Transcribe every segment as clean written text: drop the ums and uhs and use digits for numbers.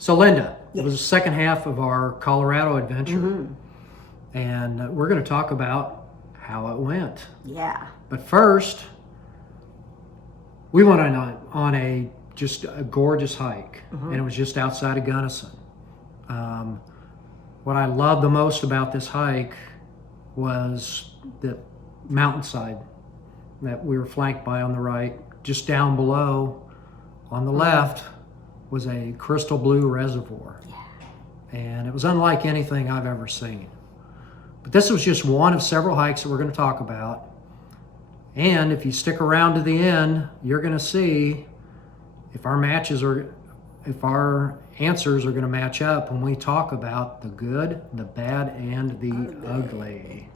So Linda, it was the second half of our Colorado adventure, and we're going to talk about how it went. Yeah. But first, we went on a just a gorgeous hike, and it was just outside of Gunnison. What I loved the most about this hike was the mountainside that we were flanked by on the right. Just down below, on the left, was a crystal blue reservoir. And it was unlike anything I've ever seen. But this was just one of several hikes that we're going to talk about. And if you stick around to the end, you're going to see if our answers are going to match up when we talk about the good, the bad, and the ugly.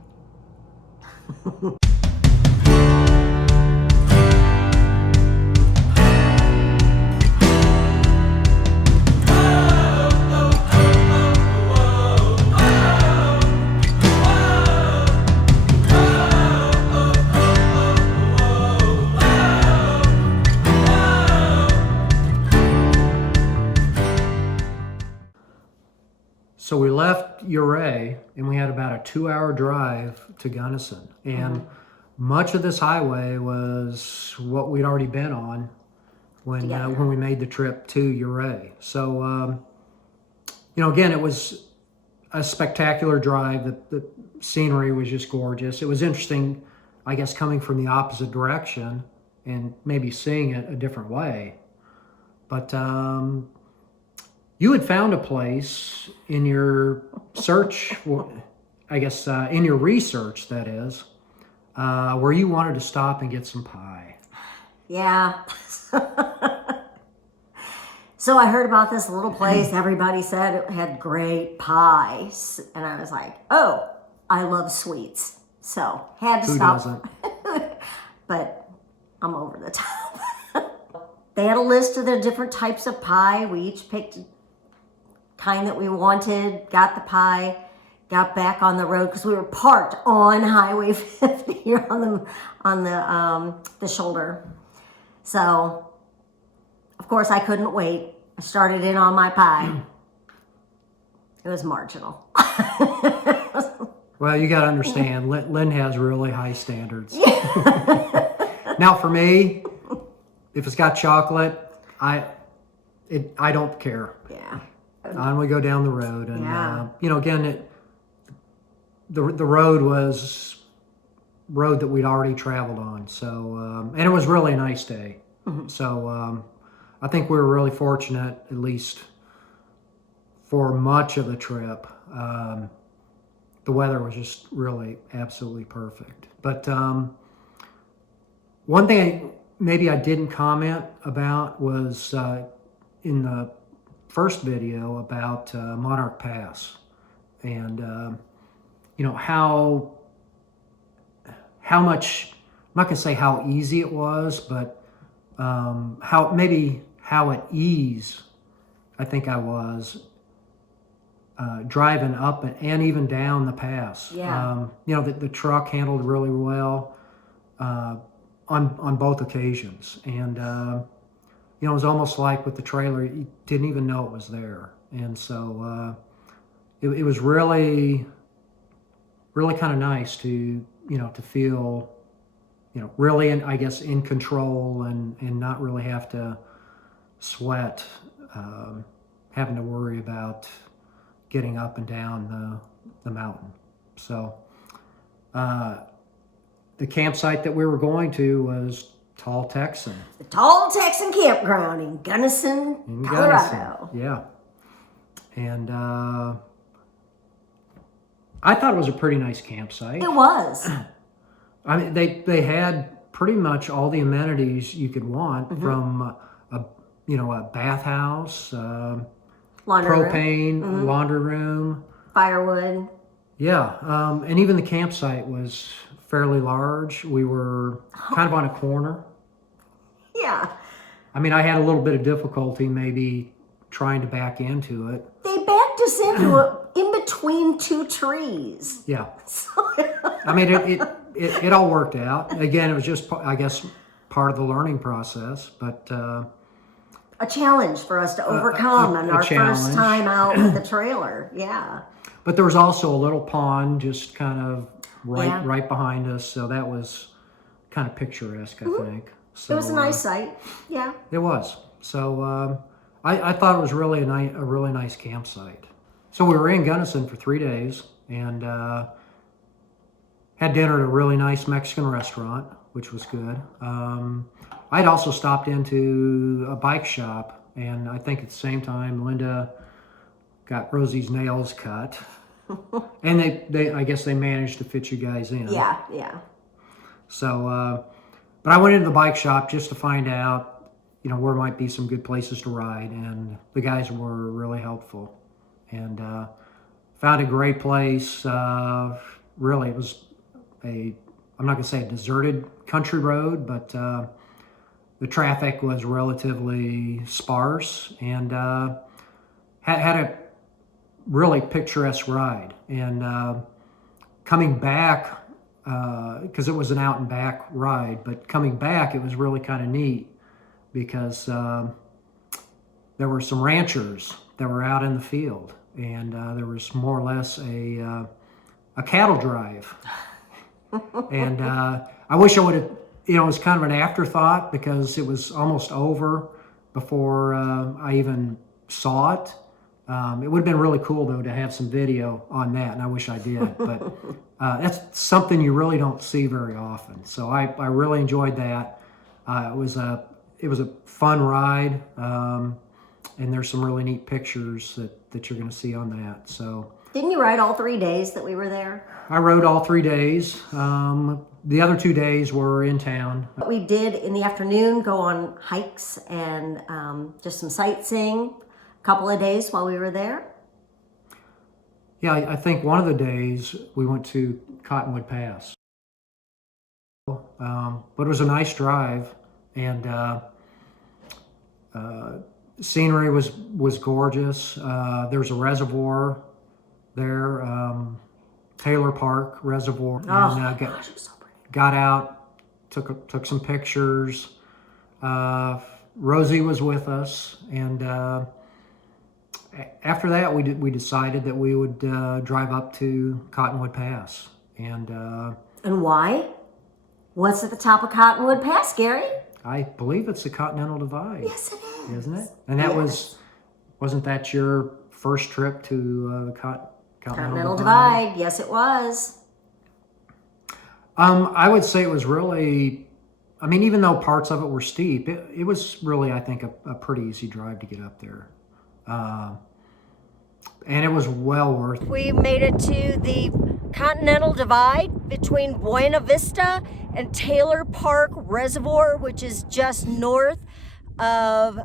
So we left Ouray and we had about a 2-hour drive to Gunnison. And much of this highway was what we'd already been on when we made the trip to Ouray. So, again, it was a spectacular drive. The scenery was just gorgeous. It was interesting, I guess, coming from the opposite direction and maybe seeing it a different way. But you had found a place in your search, I guess, in your research, that is, where you wanted to stop and get some pie. Yeah. So I heard about this little place. Everybody said it had great pies. And I was like, oh, I love sweets. So had to Who stop. doesn't? But I'm over the top. They had a list of the different types of pie. We each picked kind that we wanted, got the pie, got back on the road because we were parked on Highway 50 on the shoulder. So, of course, I couldn't wait. I started in on my pie. It was marginal. Well, you got to understand, Lynn has really high standards. Now, for me, if it's got chocolate, I don't care. Yeah. On we go down the road, and again, the road was road that we'd already traveled on. So, and it was really a nice day. So, I think we were really fortunate, at least for much of the trip. The weather was just really absolutely perfect. But one thing maybe I didn't comment about was in the first video about Monarch Pass, and how much, I'm not gonna say how easy it was, but how at ease I think I was driving up and even down the pass. Yeah. The truck handled really well on both occasions, and it was almost like with the trailer, you didn't even know it was there. And so it was really, really kind of nice to feel, really, in control and not really have to sweat, having to worry about getting up and down the mountain. So the campsite that we were going to was Tall Texan. The Tall Texan Campground in Gunnison, Colorado. Yeah. And I thought it was a pretty nice campsite. It was. I mean, they had pretty much all the amenities you could want, from a bathhouse, propane, laundry room, firewood. Yeah, and even the campsite was fairly large. We were kind of on a corner. Yeah. I mean, I had a little bit of difficulty maybe trying to back into it. They backed us into in between two trees. Yeah. I mean, it all worked out. Again, it was just, I guess, part of the learning process. But a challenge for us to overcome on our first challenge. time out with the trailer. Yeah. But there was also a little pond just kind of Yeah. right behind us, so that was kind of picturesque, I think. So, It was a nice sight. Yeah. It was. So I thought it was really a really nice campsite. So we were in Gunnison for 3 days and had dinner at a really nice Mexican restaurant, which was good. I'd also stopped into a bike shop, and I think at the same time Linda got Rosie's nails cut. And I guess they managed to fit you guys in. Yeah, yeah. So, but I went into the bike shop just to find out, where might be some good places to ride, and the guys were really helpful, and found a great place. Really, it was I'm not gonna say a deserted country road, but the traffic was relatively sparse, and had a really picturesque ride. And coming back, because it was an out and back ride, but coming back it was really kind of neat because there were some ranchers that were out in the field, and there was more or less a cattle drive. And I wish I would have, it was kind of an afterthought because it was almost over before I even saw it. It would have been really cool though to have some video on that, and I wish I did, but that's something you really don't see very often. So I really enjoyed that. It was a fun ride, and there's some really neat pictures that you're going to see on that. So Didn't you ride all 3 days that we were there? I rode all 3 days. The other 2 days were in town. We did in the afternoon go on hikes and just some sightseeing. A couple of days while we were there. Yeah, I think one of the days we went to Cottonwood Pass. But it was a nice drive, and scenery was gorgeous. There's a reservoir there, Taylor Park Reservoir. Oh, And gosh, it was so pretty. got out, took some pictures. Rosie was with us, and after that we decided that we would drive up to Cottonwood Pass. And why? What's at the top of Cottonwood Pass, Gary? I believe it's the Continental Divide. Yes, it is. Isn't it? And that wasn't that your first trip to the Continental Divide? Yes, it was. I would say it was really, even though parts of it were steep, it was really, I think, a pretty easy drive to get up there. And it was well worth it. We made it to the Continental Divide between Buena Vista and Taylor Park Reservoir, which is just north of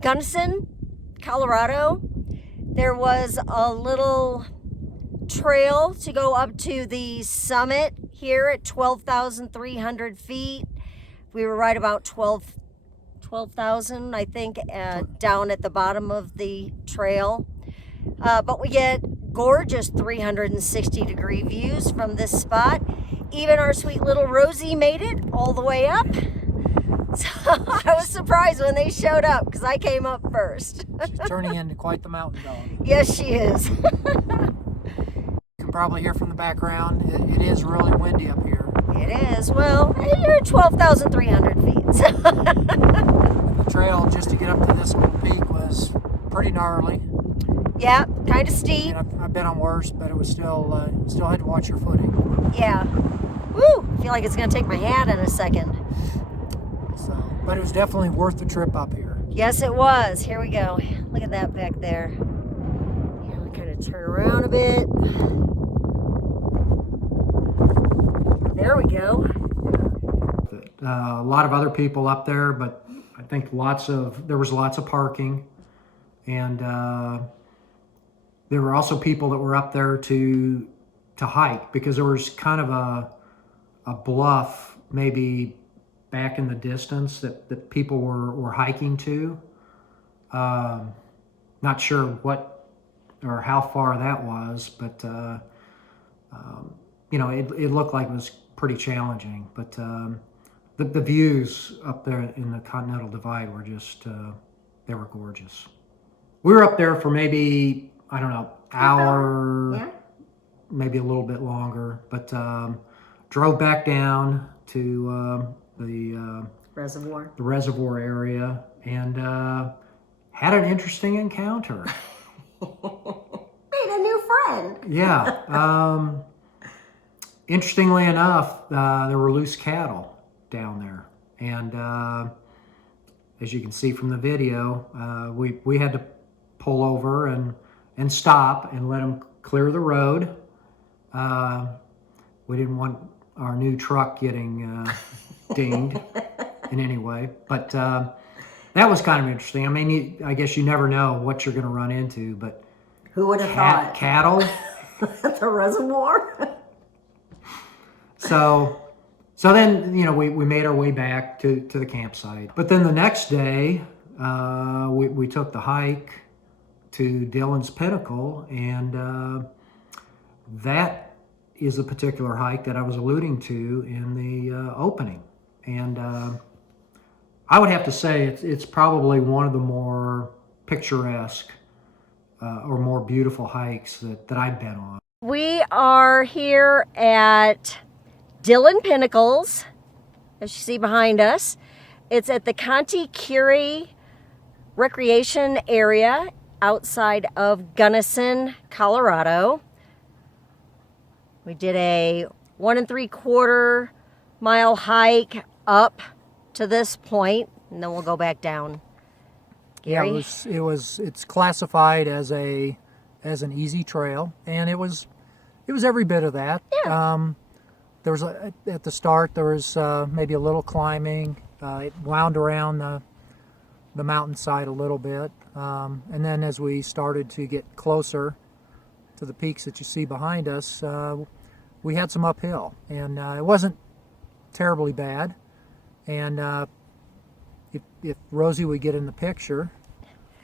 Gunnison, Colorado. There was a little trail to go up to the summit here at 12,300 feet. We were right about 12,000, I think, down at the bottom of the trail. But we get gorgeous 360-degree views from this spot. Even our sweet little Rosie made it all the way up. So I was surprised when they showed up because I came up first. She's turning into quite the mountain dog. Yes, she is. You can probably hear from the background, it is really windy up here. It is. Well, you're at 12,300 feet. So. The trail just to get up to this little peak was pretty gnarly. Yeah, kind of steep. I've been on worse, but it was still had to watch your footing. Yeah. Woo! I feel like it's going to take my hat in a second. So, but it was definitely worth the trip up here. Yes, it was. Here we go. Look at that back there. Here, I'll kind of turn around a bit. There we go. A lot of other people up there, but I think there was lots of parking, and there were also people that were up there to hike, because there was kind of a bluff maybe back in the distance that people were hiking to. Not sure what or how far that was, but it looked like it was pretty challenging. But the views up there in the Continental Divide were just They were gorgeous. We were up there for maybe, I don't know, hour, Yeah. maybe a little bit longer, but drove back down to the reservoir area and had an interesting encounter. Made a new friend. Yeah. Interestingly enough, there were loose cattle down there. And as you can see from the video, we had to pull over and stop and let them clear the road. We didn't want our new truck getting dinged in any way. But that was kind of interesting. I mean, I guess you never know what you're going to run into, but who would have thought? Cattle at the reservoir. So then, we made our way back to the campsite. But then the next day, we took the hike to Dillon's Pinnacle, and that is a particular hike that I was alluding to in the opening. And I would have to say it's probably one of the more picturesque or more beautiful hikes that I've been on. We are here at Dillon Pinnacles, as you see behind us. It's at the Conti Curie Recreation Area outside of Gunnison, Colorado. We did a 1 3/4 mile hike up to this point, and then we'll go back down. Gary? Yeah, it's classified as an easy trail, and it was every bit of that. Yeah. There was at the start there was maybe a little climbing. It wound around the mountainside a little bit, and then as we started to get closer to the peaks that you see behind us, we had some uphill, and it wasn't terribly bad. And if Rosie would get in the picture,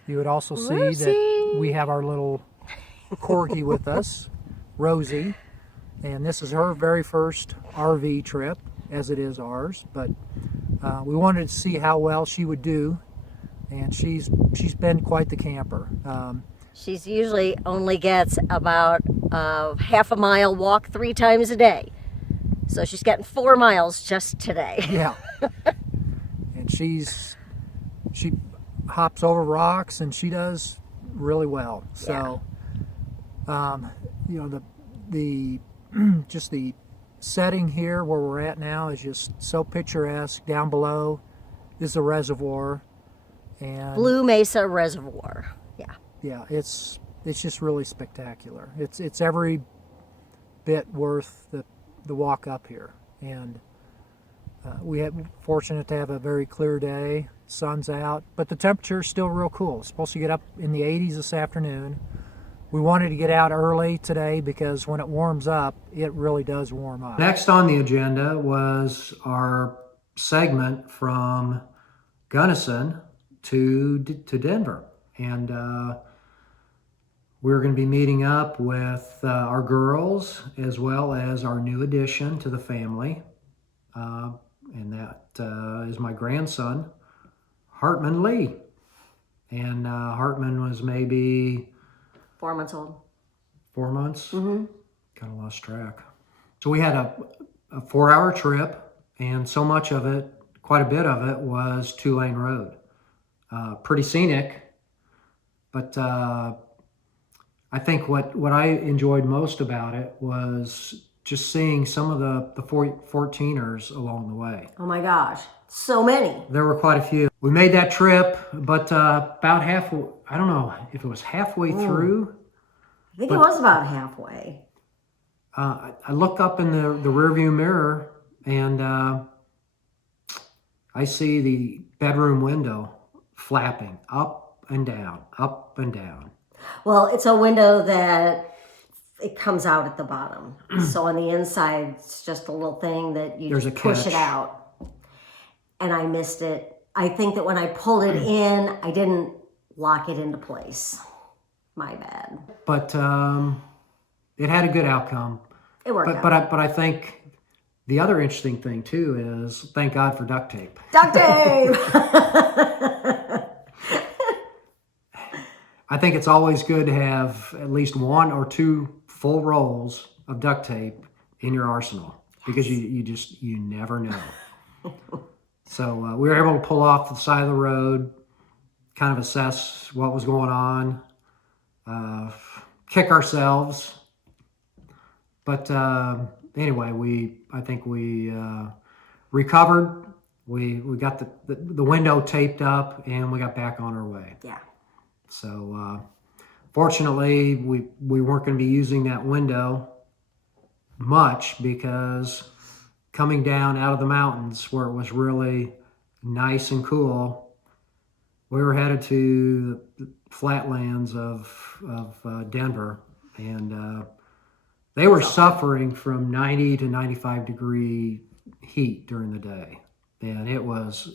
you would also see Rosie. that we have our little Corgi with us, Rosie. And this is her very first RV trip, as it is ours. But we wanted to see how well she would do, and she's been quite the camper. She's usually only gets about half a mile walk 3 times a day. So she's getting 4 miles just today. Yeah. And she hops over rocks, and she does really well. So, the just the setting here where we're at now is just so picturesque. Down below is the reservoir, and Blue Mesa Reservoir. yeah, it's just really spectacular. It's every bit worth the walk up here, and we had fortunate to have a very clear day. Sun's out, but the temperature is still real cool. It's supposed to get up in the 80s this afternoon. We wanted to get out early today because when it warms up, it really does warm up. Next on the agenda was our segment from Gunnison to Denver. And we're going to be meeting up with our girls as well as our new addition to the family. And that is my grandson, Hartman Lee. And Hartman was maybe 4 months old. 4 months? Mm-hmm. Kind of lost track. So we had a 4-hour trip, and so much of it, quite a bit of it, was 2-lane road. Pretty scenic, but I think what I enjoyed most about it was just seeing some of the 14ers along the way. Oh my gosh, so many. There were quite a few. We made that trip, but about halfway, I don't know if it was halfway through. I think it was about halfway. I looked up in the rearview mirror, and I see the bedroom window flapping up and down, up and down. Well, it's a window that it comes out at the bottom. So on the inside, it's just a little thing that you There's just a push catch. it out. And I missed it. I think that when I pulled it in, I didn't lock it into place. My bad. But it had a good outcome. It worked out. But I think the other interesting thing too is thank God for duct tape. Duct tape! I think it's always good to have at least 1 or 2 full rolls of duct tape in your arsenal because you never know. So we were able to pull off the side of the road, kind of assess what was going on, kick ourselves. But anyway, I think we recovered. We got the window taped up and we got back on our way. Yeah. So fortunately, we weren't going to be using that window much because coming down out of the mountains where it was really nice and cool, we were headed to the flatlands of Denver, and they were suffering from 90 to 95 degree heat during the day, and it was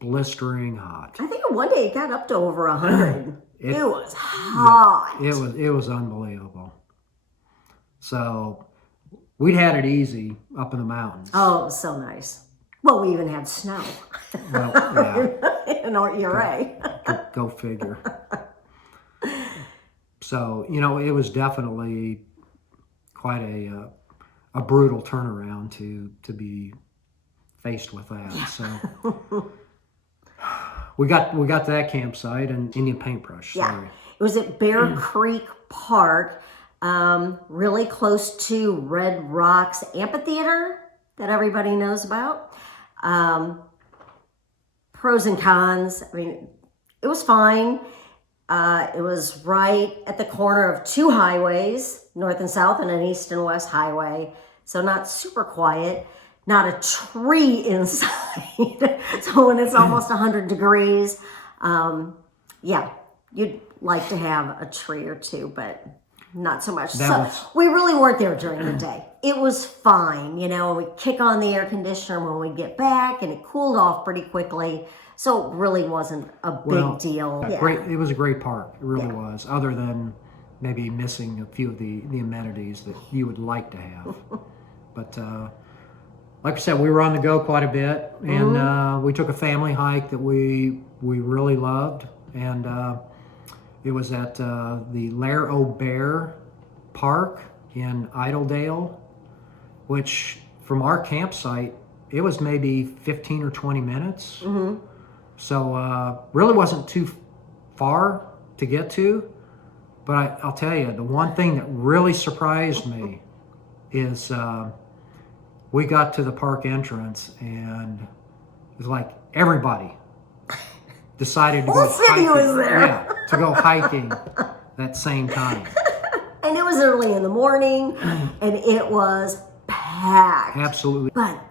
blistering hot. I think one day it got up to over 100. It was hot. It was unbelievable. So we'd had it easy up in the mountains. Oh, it was so nice. Well, we even had snow. Well, yeah. In Ouray. Go figure. So, it was definitely quite a brutal turnaround to be faced with that. Yeah. So we got to that campsite and Indian paintbrush. Yeah. Sorry. It was at Bear Creek Park, really close to Red Rocks Amphitheater that everybody knows about. Pros and cons. I mean, it was fine. It was right at the corner of 2 highways, north and south, and an east and west highway. So not super quiet, not a tree inside. So when it's almost 100 degrees, yeah, you'd like to have a tree or 2, but not so much. We really weren't there during the day. It was fine, we kick on the air conditioner when we get back, and it cooled off pretty quickly. So it really wasn't a big deal. Yeah. Great. It was a great park. It really was, other than maybe missing a few of the amenities that you would like to have. But like I said, we were on the go quite a bit, and we took a family hike that we really loved, and it was at the Lair O'Bear Park in Idledale, which from our campsite, it was maybe 15 or 20 minutes. Mm-hmm. So really wasn't too far to get to. But I'll tell you, the one thing that really surprised me is we got to the park entrance, and it was like everybody decided to go hiking. Was there. Yeah, to go hiking that same time. And it was early in the morning, and it was packed. Absolutely. But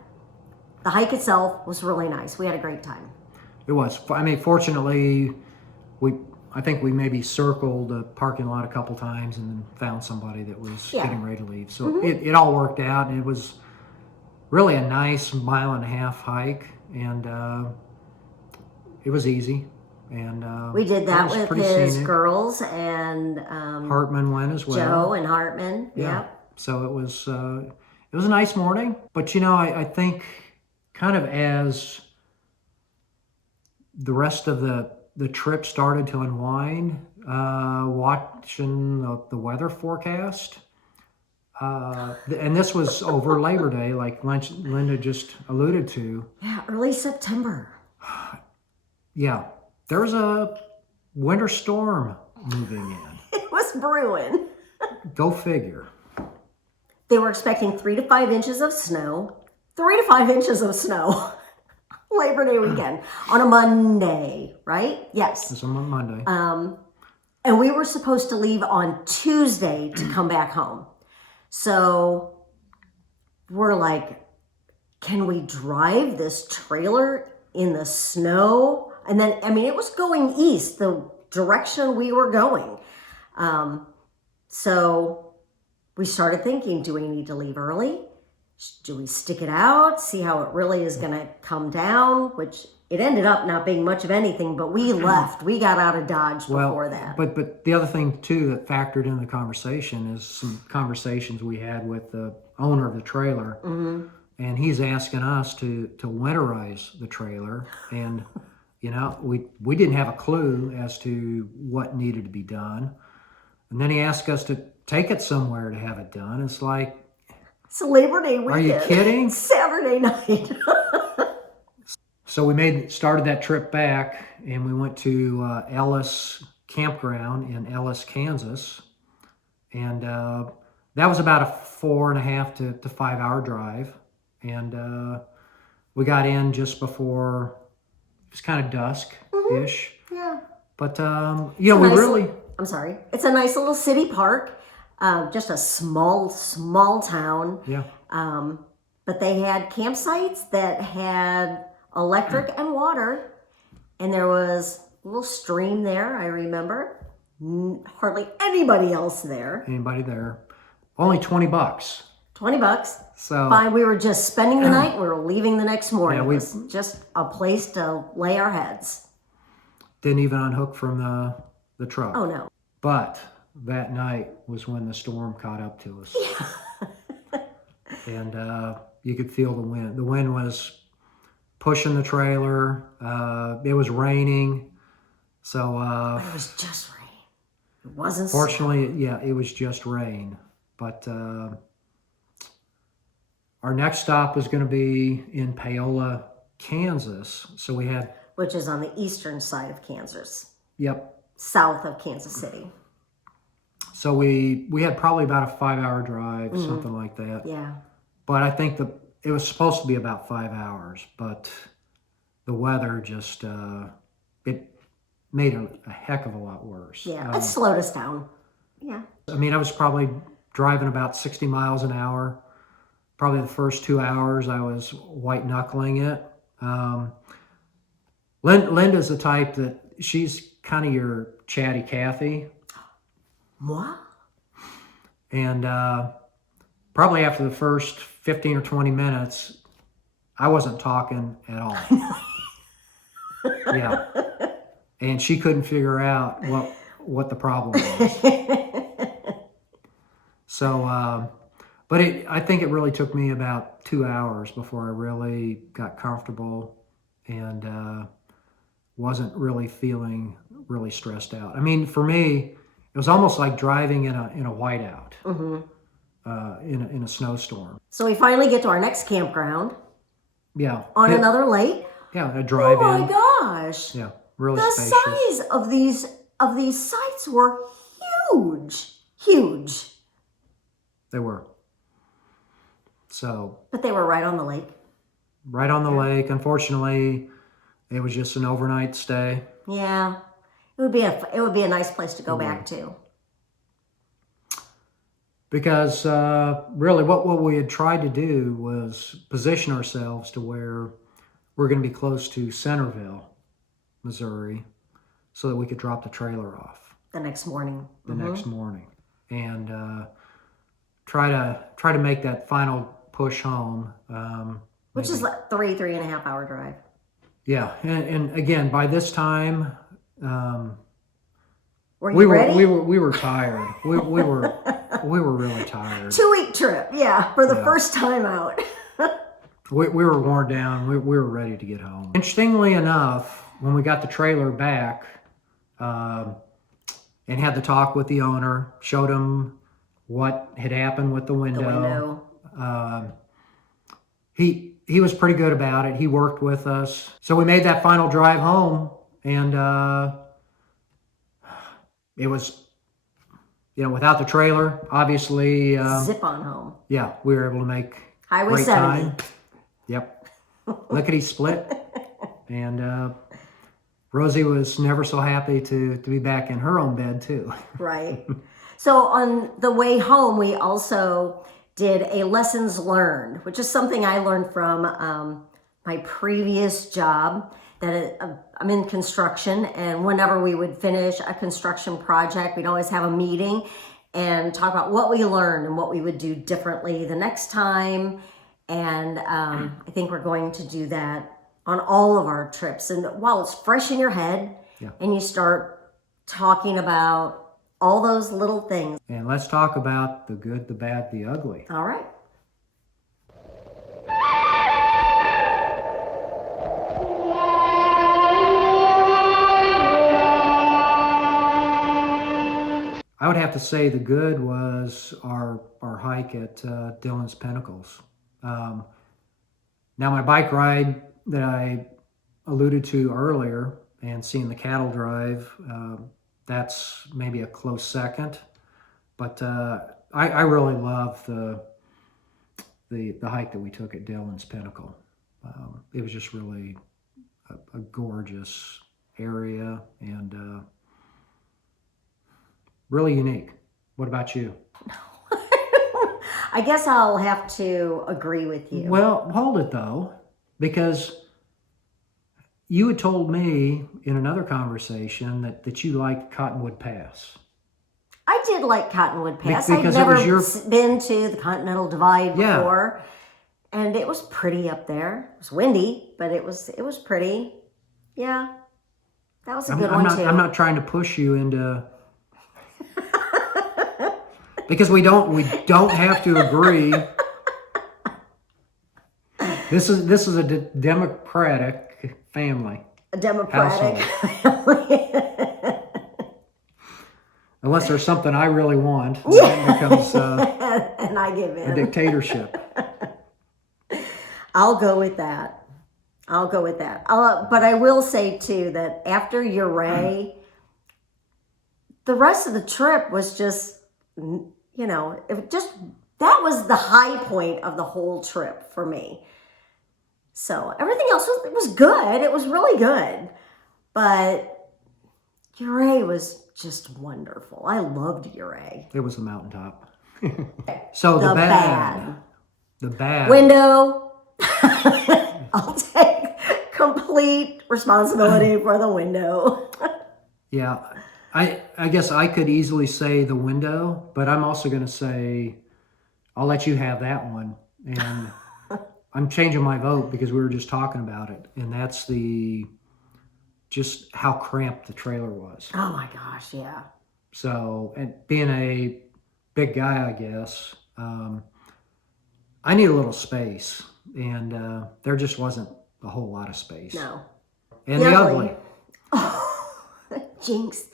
the hike itself was really nice. We had a great time. It was. I mean, fortunately, I think we maybe circled the parking lot a couple times and then found somebody that was getting ready to leave. So it all worked out, and it was really a nice 1.5 mile hike, and it was easy. And we did that with his girls, and Hartman went as well. Joe and Hartman. Yeah. So it was a nice morning, but I think kind of as the rest of the trip started to unwind, watching the weather forecast, and this was over Labor Day, like Linda just alluded to. Yeah, early September. Yeah, there was a winter storm moving in. It was brewing. Go figure. They were expecting 3 to 5 inches of snow. 3 to 5 inches of snow. Labor Day weekend on a Monday, right? Yes. It's on Monday. And we were supposed to leave on Tuesday to come back home. So we're like, can we drive this trailer in the snow? And then, it was going east, the direction we were going. So we started thinking, do we need to leave early? Do we stick it out, see how it really is going to come down? Which it ended up not being much of anything, but we left. We got out of Dodge before that. But the other thing, too, that factored in the conversation is some conversations we had with the owner of the trailer. Mm-hmm. And he's asking us to winterize the trailer. And You know, we didn't have a clue as to what needed to be done. And then he asked us to take it somewhere to have it done. It's like, It's Labor Day weekend. are you kidding? Saturday night. So we started that trip back, and we went to Ellis Campground in Ellis, Kansas. And that was about a 4.5 to 5 hour drive. And we got in just before, it was kind of dusk-ish. Yeah. But, you know, we really... I'm sorry. It's a nice little city park. Just a small town. Yeah. But they had campsites that had electric and water. And there was a little stream there, I remember. Hardly anybody else there. Anybody there. Only $20. $20. So Fine, we were just spending the night. We were leaving the next morning. Yeah, It was just a place to lay our heads. didn't even unhook from the truck. Oh, no. But that night was when the storm caught up to us. And you could feel the wind. The wind was pushing the trailer. It was raining. So It was just rain. It wasn't fortunately, yeah, it was just rain. But our next stop was going to be in Paola, Kansas. So we had, which is on the eastern side of Kansas, yep. south of Kansas City. So we had probably about a 5 hour drive, something like that. Yeah. But I think it was supposed to be about 5 hours, but the weather just, it made it a heck of a lot worse. Yeah, it slowed us down. Yeah. I mean, I was probably driving about 60 miles an hour. Probably the first 2 hours I was white knuckling it. Linda's the type that she's kind of your chatty Cathy. Moi? And probably after the first 15 or 20 minutes, I wasn't talking at all. Yeah. And she couldn't figure out what the problem was. So, but I think it really took me about 2 hours before I really got comfortable and wasn't really feeling really stressed out. I mean, for me, it was almost like driving in a whiteout, in a snowstorm. So we finally get to our next campground Yeah. on another lake. Yeah, a drive-in. Oh my gosh. Yeah, really The spacious. size of these sites were huge. Huge. They were. So, But they were right on the lake. right on the lake. Unfortunately, it was just an overnight stay. Yeah. It would be a nice place to go back to. Because really what we had tried to do was position ourselves to where we're going to be close to Centerville, Missouri, so that we could drop the trailer off The next morning. the next morning. And try to make that final push home. Which is like 3.5 hour drive. Yeah, and again, by this time, Were you ready? we were tired. We were really tired. 2-week trip, yeah, for the first time out. We were worn down. We were ready to get home. Interestingly enough, when we got the trailer back and had the talk with the owner, showed him what had happened with the window. He was pretty good about it. He worked with us. So we made that final drive home, and it was, without the trailer, obviously. Zip on home. Yeah, we were able to make Highway great 70. time. Yep. Lickety split. And Rosie was never so happy to be back in her own bed, too. Right. So on the way home, we also did a lessons learned, which is something I learned from my previous job. I'm in construction, and whenever we would finish a construction project, we'd always have a meeting and talk about what we learned and what we would do differently the next time. And I think we're going to do that on all of our trips. And while it's fresh in your head, and you start talking about all those little things. And let's talk about the good, the bad, the ugly. All right. I would have to say the good was our hike at Dillon's Pinnacles. Now my bike ride that I alluded to earlier and seeing the cattle drive, that's maybe a close second. But I really love the hike that we took at Dillon's Pinnacle. It was just really a gorgeous area and really unique. What about you? I guess I'll have to agree with you. Well, hold it though, because you had told me in another conversation that you liked Cottonwood Pass. I did like Cottonwood Pass. Because I'd it was never been to the Continental Divide Yeah. before, and it was pretty up there. It was windy, but it was pretty. Yeah, that was a good one too. I'm not trying to push you into because we don't have to agree. This is a democratic family. A democratic family. Unless there's something I really want, then it becomes and I give in. a dictatorship. I'll go with that. But I will say too that after Ouray, the rest of the trip was just, that was the high point of the whole trip for me. So everything else was good. It was really good. But Ouray was just wonderful. I loved Ouray. It was the mountaintop. So the bad window. I'll take complete responsibility for the window. Yeah, I guess I could easily say the window, but I'm also going to say I'll let you have that one. And I'm changing my vote because we were just talking about it, and that's just how cramped the trailer was. Oh my gosh, yeah. So, and being a big guy, I guess, I need a little space, and there just wasn't a whole lot of space. No. And the ugly. Oh, jinx.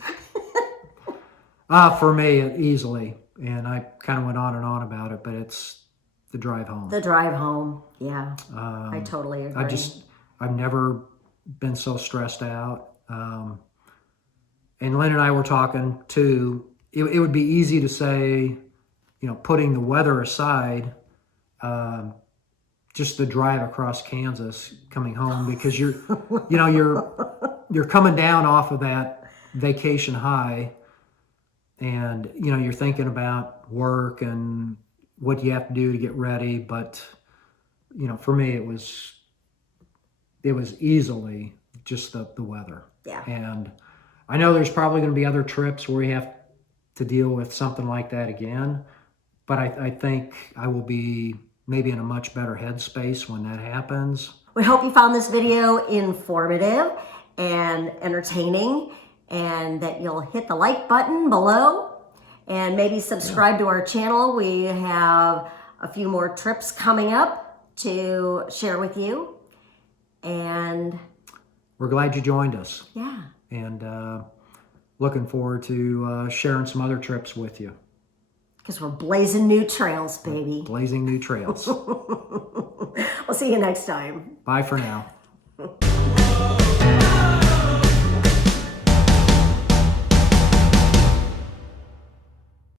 For me, easily. And I kind of went on and on about it, but it's the drive home. The drive home, yeah. I totally agree. I've never been so stressed out. And Lynn and I were talking too. It would be easy to say, putting the weather aside, just the drive across Kansas coming home, because you're coming down off of that vacation high, and you're thinking about work and what you have to do to get ready. But for me, it was easily just the weather. Yeah. And I know there's probably going to be other trips where we have to deal with something like that again, but I think I will be maybe in a much better headspace when that happens. We hope you found this video informative and entertaining, and that you'll hit the like button below and maybe subscribe to our channel. We have a few more trips coming up to share with you, and we're glad you joined us. Yeah. And looking forward to sharing some other trips with you. Because we're blazing new trails, baby. Blazing new trails. We'll see you next time. Bye for now.